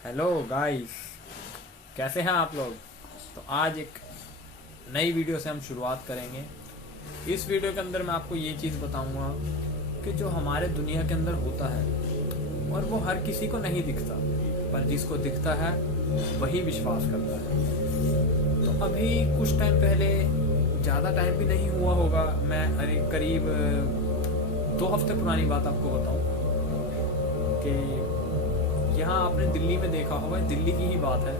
Hello guys, कैसे हैं आप लोग। तो आज एक नई वीडियो से हम शुरुआत करेंगे। इस वीडियो के अंदर मैं आपको ये चीज़ बताऊंगा कि जो हमारे दुनिया के अंदर होता है और वो हर किसी को नहीं दिखता, पर जिसको दिखता है वही विश्वास करता है। तो अभी कुछ टाइम पहले, ज़्यादा टाइम भी नहीं हुआ होगा, मैं करीब 2 हफ्ते पुरानी बात आपको बताऊं कि यहाँ आपने दिल्ली में देखा होगा, दिल्ली की ही बात है।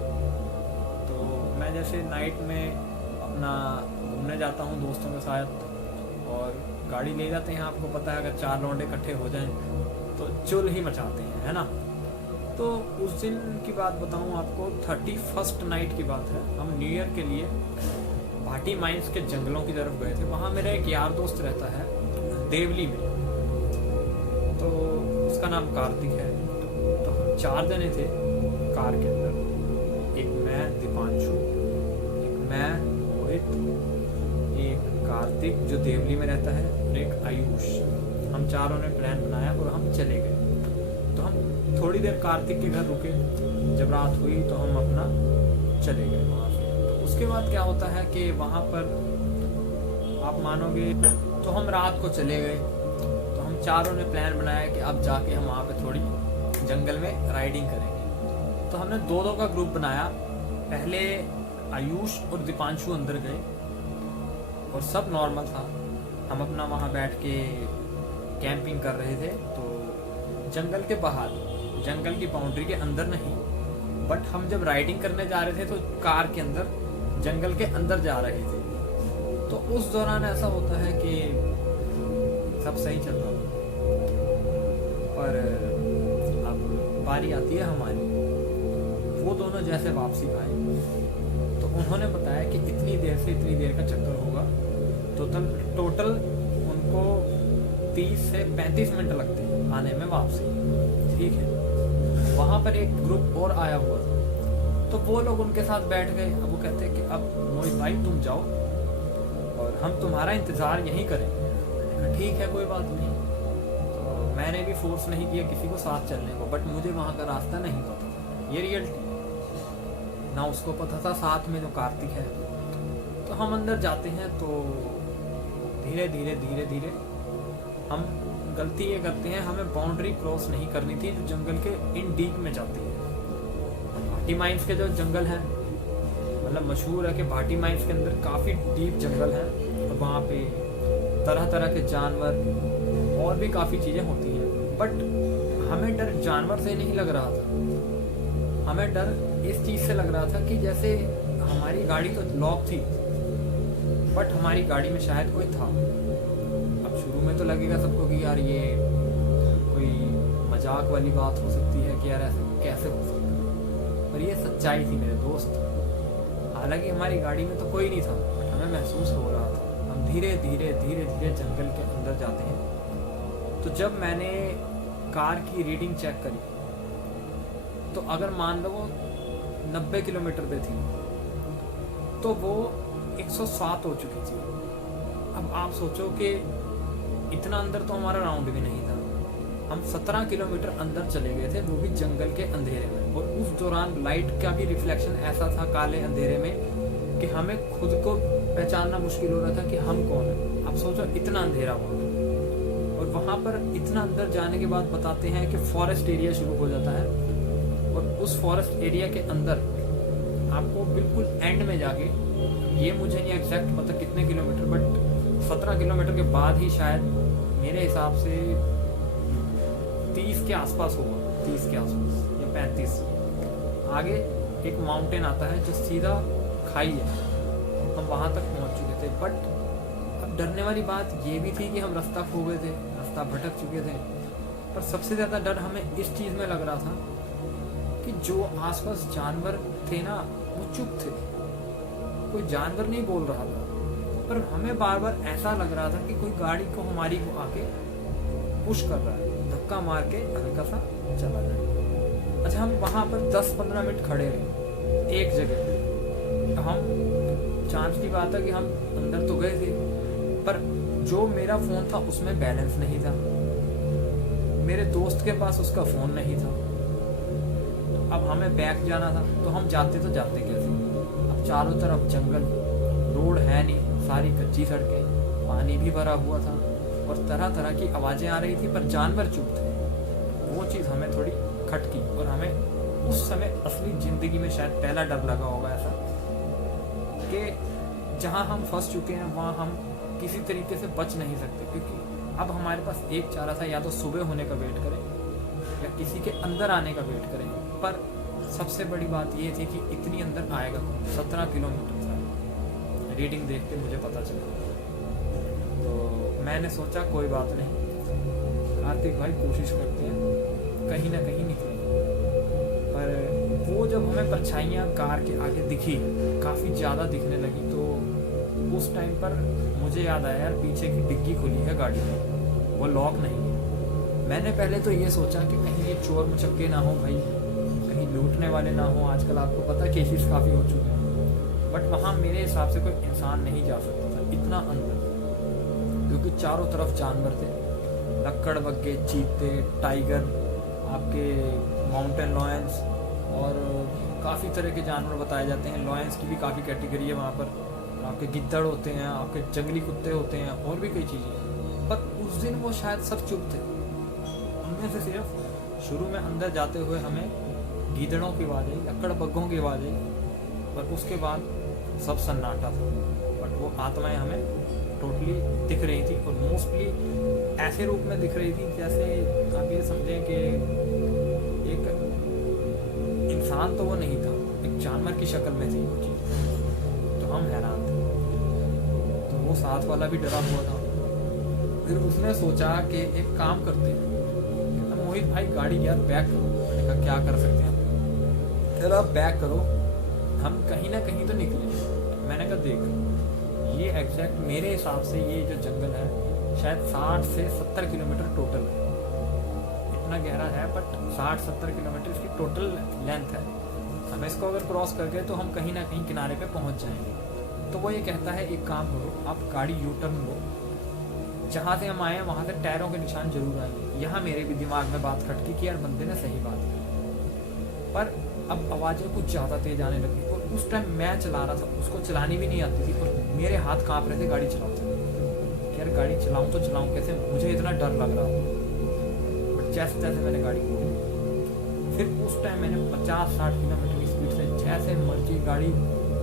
तो मैं जैसे नाइट में अपना घूमने जाता हूँ दोस्तों के साथ, और गाड़ी ले जाते हैं। आपको पता है, अगर 4 लौंडे इकट्ठे हो जाएं तो चुल ही मचाते हैं, है ना। तो उस दिन की बात बताऊँ आपको, 31st नाइट की बात है। हम न्यू ईयर के लिए भाटी माइंस के जंगलों की तरफ गए थे। वहाँ मेरा एक यार दोस्त रहता है देवली में, तो उसका नाम कार्तिक है। तो हम 4 जने थे कार के अंदर, एक मैं दीपांशु, एक मैं मोहित, एक कार्तिक जो देवली में रहता है, और एक आयुष। हम चारों ने प्लान बनाया और हम चले गए। तो हम थोड़ी देर कार्तिक के घर रुके। जब रात हुई तो हम अपना चले गए वहाँ से। तो उसके बाद क्या होता है कि वहाँ पर आप मानोगे, तो हम रात को चले गए। तो हम चारों ने प्लान बनाया कि अब जाके हम वहाँ पे थोड़ी जंगल में राइडिंग करेंगे। तो हमने 2-2 का ग्रुप बनाया। पहले आयुष और दीपांशु अंदर गए और सब नॉर्मल था। हम अपना वहाँ बैठ के कैंपिंग कर रहे थे। तो जंगल के बाहर, जंगल की बाउंड्री के अंदर नहीं, बट हम जब राइडिंग करने जा रहे थे तो कार के अंदर, जंगल के अंदर जा रहे थे। तो उस दौरान ऐसा होता है कि सब सही चल रहा था, पर अब बारी आती है हमारी। वो दोनों जैसे वापसी आए तो उन्होंने बताया कि इतनी देर से इतनी देर का चक्कर होगा। टोटल उनको 30 से 35 मिनट लगते हैं आने में वापसी। ठीक है, वहाँ पर एक ग्रुप और आया हुआ था, तो वो लोग उनके साथ बैठ गए। अब वो कहते हैं कि अब मोहित भाई तुम जाओ और हम तुम्हारा इंतज़ार यहीं करेंगे। ठीक है, कोई बात नहीं। तो मैंने भी फोर्स नहीं किया किसी को साथ चलने को, बट मुझे वहाँ का रास्ता नहीं पता था, ये रियलिटी ना उसको पता था, साथ में जो कार्तिक है। तो हम अंदर जाते हैं तो धीरे धीरे धीरे धीरे हम गलती ये करते हैं, हमें बाउंड्री क्रॉस नहीं करनी थी जो जंगल के इन डीप में जाती है। भाटी माइंस के जो जंगल है, मतलब मशहूर है कि भाटी माइंस के अंदर काफ़ी डीप जंगल है, और वहाँ पे तरह तरह के जानवर और भी काफ़ी चीज़ें होती हैं। बट हमें डर जानवर से नहीं लग रहा था, हमें डर इस चीज़ से लग रहा था कि जैसे हमारी गाड़ी तो लॉक थी, बट हमारी गाड़ी में शायद कोई था। अब शुरू में तो लगेगा सबको कि यार ये कोई मजाक वाली बात हो सकती है कि यार ऐसे कैसे हो सकता है, पर ये सच्चाई थी मेरे दोस्त। हालांकि हमारी गाड़ी में तो कोई नहीं था, बट हमें महसूस हो रहा था। हम धीरे धीरे धीरे धीरे जंगल के अंदर जाते हैं। तो जब मैंने कार की रीडिंग चेक करी, तो अगर मान लो वो 90 किलोमीटर पे थी, तो वो 107 हो चुकी थी। अब आप सोचो कि इतना अंदर तो हमारा राउंड भी नहीं था। हम 17 किलोमीटर अंदर चले गए थे, वो भी जंगल के अंधेरे में। और उस दौरान लाइट का भी रिफ्लेक्शन ऐसा था काले अंधेरे में कि हमें खुद को पहचानना मुश्किल हो रहा था कि हम कौन है। आप सोचो, इतना अंधेरा हुआ। और वहाँ पर इतना अंदर जाने के बाद बताते हैं कि फॉरेस्ट एरिया शुरू हो जाता है, और उस फॉरेस्ट एरिया के अंदर आपको बिल्कुल एंड में जाके, ये मुझे नहीं एग्जैक्ट पता कितने किलोमीटर, बट 17 किलोमीटर के बाद ही शायद मेरे हिसाब से 30 के आसपास होगा, 30 के आसपास या 35 आगे एक माउंटेन आता है जो सीधा खाई है। हम वहाँ तक पहुँच चुके थे। बट अब डरने वाली बात ये भी थी कि हम रास्ता खो गए थे, रास्ता भटक चुके थे। पर सबसे ज़्यादा डर हमें इस चीज़ में लग रहा था कि जो आसपास जानवर थे ना, वो चुप थे, कोई जानवर नहीं बोल रहा था। पर हमें बार बार ऐसा लग रहा था कि कोई गाड़ी को हमारी को आके पुश कर रहा है, धक्का मार के हल्का सा चला जाए। अच्छा, हम वहाँ पर 10-15 मिनट खड़े रहे एक जगह पे। हम चांस की बात है कि हम अंदर तो गए थे, पर जो मेरा फ़ोन था उसमें बैलेंस नहीं था, मेरे दोस्त के पास उसका फ़ोन नहीं था। अब हमें बैक जाना था, तो हम जाते कैसे? अब चारों तरफ जंगल, रोड है नहीं, सारी कच्ची सड़कें, पानी भी भरा हुआ था और तरह तरह की आवाज़ें आ रही थी, पर जानवर चुप थे। वो चीज़ हमें थोड़ी खटकी और हमें उस समय असली ज़िंदगी में शायद पहला डर लगा होगा ऐसा कि जहाँ हम फंस चुके हैं वहाँ हम किसी तरीके से बच नहीं सकते, क्योंकि अब हमारे पास एक चारा था, या तो सुबह होने का वेट करें या किसी के अंदर आने का वेट करें। पर सबसे बड़ी बात ये थी कि इतनी अंदर आएगा कौन? 17 किलोमीटर था रीडिंग देख के मुझे पता चला। तो मैंने सोचा कोई बात नहीं कार्तिक भाई, कोशिश करते हैं कहीं ना कहीं निकलें। पर वो जब हमें परछाइयाँ कार के आगे दिखी, काफ़ी ज़्यादा दिखने लगी, तो उस टाइम पर मुझे याद आया यार पीछे की डिग्गी खुली है गाड़ी में, वो लॉक नहीं है। मैंने पहले तो ये सोचा कि कहीं ये चोर मुचक्के ना हो भाई, कहीं लूटने वाले ना हो, आजकल आपको पता केसेस काफ़ी हो चुके हैं। बट वहाँ मेरे हिसाब से कोई इंसान नहीं जा सकता था इतना अंदर, क्योंकि चारों तरफ जानवर थे, लक्कड़ बग्गे, चीते, टाइगर, आपके माउंटेन लॉयंस और काफ़ी तरह के जानवर बताए जाते हैं। लॉयंस की भी काफ़ी कैटेगरी है वहाँ पर, आपके गिद्दड़ होते हैं, आपके जंगली कुत्ते होते हैं और भी कई चीज़ें। पर उस दिन वो शायद सब चुप थे। उनमें से सिर्फ शुरू में अंदर जाते हुए हमें गीदड़ों की आवाज़ आई, लक्कड़ बग्गों की आवाज़ आई, पर उसके बाद सब सन्नाटा था। बट वो आत्माएं हमें टोटली दिख रही थी और मोस्टली ऐसे रूप में दिख रही थी जैसे आप ये समझें कि एक इंसान तो वो नहीं था, एक जानवर की शक्ल में थी वो चीज़। तो हम हैरान थे, तो वो साथ वाला भी डरा हुआ था। फिर उसने सोचा कि एक काम करते हैं, कहता मोहित भाई गाड़ी यार बैक करो। मैंने कहा क्या कर सकते हैं? फिर आप बैक करो, हम कहीं ना कहीं तो निकले। मैंने कहा देख ये एग्जैक्ट मेरे हिसाब से ये जो जंगल है शायद 60 से 70 किलोमीटर टोटल है, इतना गहरा है, बट 60-70 किलोमीटर इसकी टोटल लेंथ है। हम इसको अगर क्रॉस कर गए तो हम कहीं ना कहीं किनारे पे पहुंच जाएंगे। तो वो ये कहता है एक काम करो, आप गाड़ी यू टर्न लो, जहाँ से हम आए हैं वहाँ से टायरों के निशान जरूर आएंगे। यहाँ मेरे भी दिमाग में बात खटकी कि यार बंदे ने सही बात की, पर अब आवाज़ें कुछ ज़्यादा तेज आने लगी और उस टाइम मैं चला रहा था, उसको चलानी भी नहीं आती थी और मेरे हाथ काँप रहे थे गाड़ी चलाते। यार गाड़ी चलाऊँ तो चलाऊँ कैसे, मुझे इतना डर लग रहा था। बट जैसे तैसे मैंने गाड़ी खोली। फिर उस टाइम मैंने 50-60 किलोमीटर की स्पीड से जैसे मर्जी गाड़ी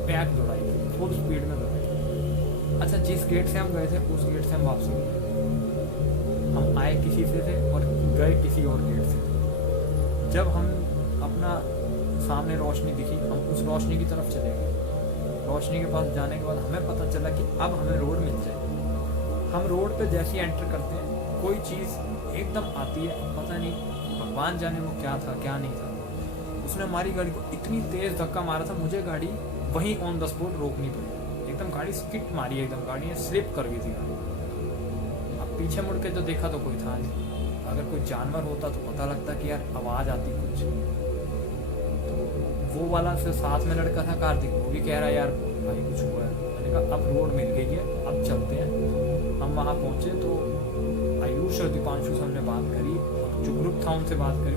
बैक दौड़ाई, फुल स्पीड में दौड़ाई। अच्छा जिस गेट से हम गए थे उस गेट से हम वापस गए। हम आए किसी से थे और गए किसी और गेट से थे। जब हम अपना सामने रोशनी दिखी, हम उस रोशनी की तरफ चले गए। रोशनी के पास जाने के बाद हमें पता चला कि अब हमें रोड मिल जाएगी। हम रोड पे जैसे ही एंटर करते हैं कोई चीज़ एकदम आती है, पता नहीं भगवान जाने वो क्या था क्या नहीं था। उसने हमारी गाड़ी को इतनी तेज़ धक्का मारा था, मुझे गाड़ी वहीं ऑन द स्पॉट रोकनी पड़ी। एकदम गाड़ी स्किट मारी, एकदम गाड़ी स्लिप कर गई थी गाड़ी। अब पीछे मुड़ के तो देखा तो कोई था नहीं। अगर कोई जानवर होता तो पता लगता कि यार आवाज़ आती कुछ। तो वो वाला से साथ में लड़का था कार्तिक, वो भी कह रहा है यार भाई कुछ हुआ है। मैंने कहा अब रोड मिल गई है, अब चलते हैं। हम वहाँ पहुँचे तो आयुष और दीपांशु से हमने बात करी, जो ग्रुप था उनसे बात करी।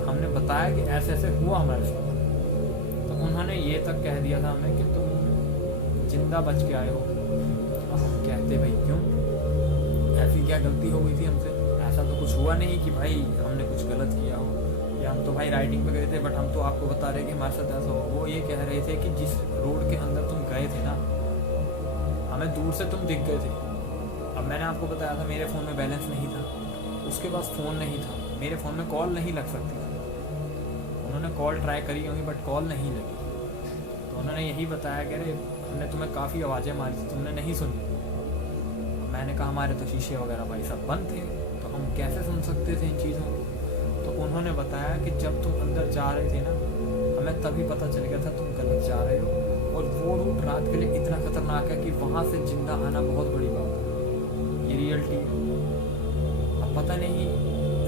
हमने बताया कि ऐसे ऐसे हुआ हमारे साथ। तो उन्होंने ये तक कह दिया था हमें कि तुम जिंदा बच के आए हो। हम कहते भाई क्यों, ऐसी क्या गलती हो गई थी हमसे? ऐसा तो कुछ हुआ नहीं कि भाई हमने कुछ गलत किया हो, या हम तो भाई राइडिंग पे गए थे, बट हम तो आपको बता रहे कि हमारे साथ ऐसा हो। वो ये कह रहे थे कि जिस रोड के अंदर तुम गए थे ना, हमें दूर से तुम दिख गए थे। अब मैंने आपको बताया था मेरे फ़ोन में बैलेंस नहीं था, उसके पास फ़ोन नहीं था, मेरे फ़ोन में कॉल नहीं लग सकती थी। उन्होंने कॉल ट्राई करी होंगी बट कॉल नहीं लगी। तो उन्होंने यही बताया कि अरे हमने तुम्हें काफ़ी आवाज़ें मारी थी, तुमने नहीं सुनी। मैंने कहा हमारे तो शीशे वगैरह भाई सब बंद थे, तो हम कैसे सुन सकते थे इन चीज़ों को। तो उन्होंने बताया कि जब तुम अंदर जा रहे थे ना, हमें तभी पता चल गया था तुम गलत जा रहे हो, और वो रूट रात के लिए इतना खतरनाक है कि वहाँ से जिंदा आना बहुत बड़ी बात है। ये रियलिटी है। अब पता नहीं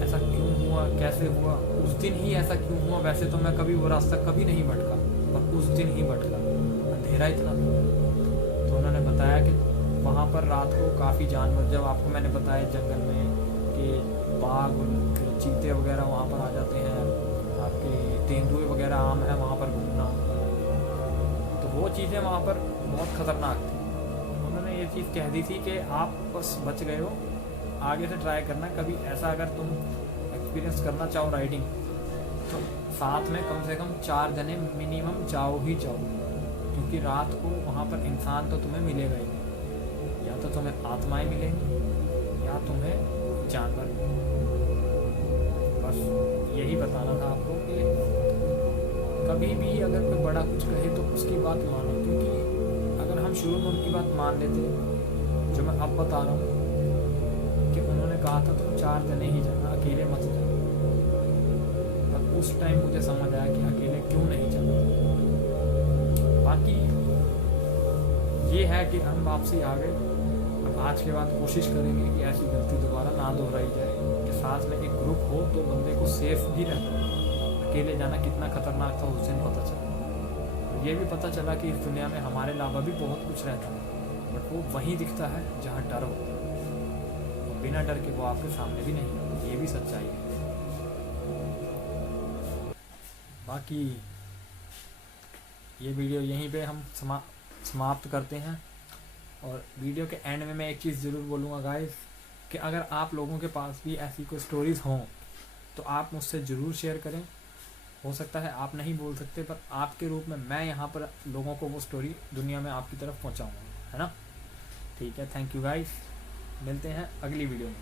ऐसा क्यों हुआ, कैसे हुआ, उस दिन ही ऐसा क्यों हुआ। वैसे तो मैं कभी वो रास्ता कभी नहीं भटका, पर उस दिन ही भटका, अंधेरा इतना था। तो उन्होंने बताया कि वहाँ पर रात को काफ़ी जानवर, जब आपको मैंने बताया जंगल में कि बाघ और चीते वगैरह वहाँ पर आ जाते हैं, आपके तेंदुए काम है वहाँ पर घूमना, तो वो चीज़ें वहाँ पर बहुत ख़तरनाक थी। उन्होंने ये चीज़ कह दी थी कि आप बस बच गए हो, आगे से ट्राई करना। कभी ऐसा अगर तुम एक्सपीरियंस करना चाहो राइडिंग, तो साथ में कम से कम 4 जने मिनिमम जाओ ही जाओ, क्योंकि रात को वहाँ पर इंसान तो तुम्हें मिलेगा ही नहीं, या तो तुम्हें आत्माएं मिलेंगी या तुम्हें जानवर। बस यही बताना था आपको कि कभी भी अगर कोई बड़ा कुछ कहे तो उसकी बात मानो, क्योंकि अगर हम शुरू में उनकी बात मान लेते, जो मैं अब बता रहा हूँ कि उन्होंने कहा था तुम 4 जने ही जाना, अकेले मत जाना, और उस टाइम मुझे समझ आया कि अकेले क्यों नहीं जाना। बाकी ये है कि हम वापसी आ गए। अब आज के बाद कोशिश करेंगे कि ऐसी गलती दोबारा ना दोहराई जाए, कि साथ में एक ग्रुप हो तो बंदे को सेफ भी रहता है। अकेले जाना कितना खतरनाक था उस दिन पता चला, और ये भी पता चला कि इस दुनिया में हमारे अलावा भी बहुत कुछ रहता है, बट वो वहीं दिखता है जहाँ डर होता है, और बिना डर के वो आपके सामने भी नहीं, ये भी सच्चाई है। बाकी ये वीडियो यहीं पे हम समाप्त करते हैं। और वीडियो के एंड में मैं एक चीज़ ज़रूर बोलूँगा गाइस, कि अगर आप लोगों के पास भी ऐसी कोई स्टोरीज़ हों तो आप मुझसे ज़रूर शेयर करें। हो सकता है आप नहीं बोल सकते, पर आपके रूप में मैं यहाँ पर लोगों को वो स्टोरी दुनिया में आपकी तरफ पहुँचाऊँगा, है ना। ठीक है, थैंक यू गाइस, मिलते हैं अगली वीडियो में।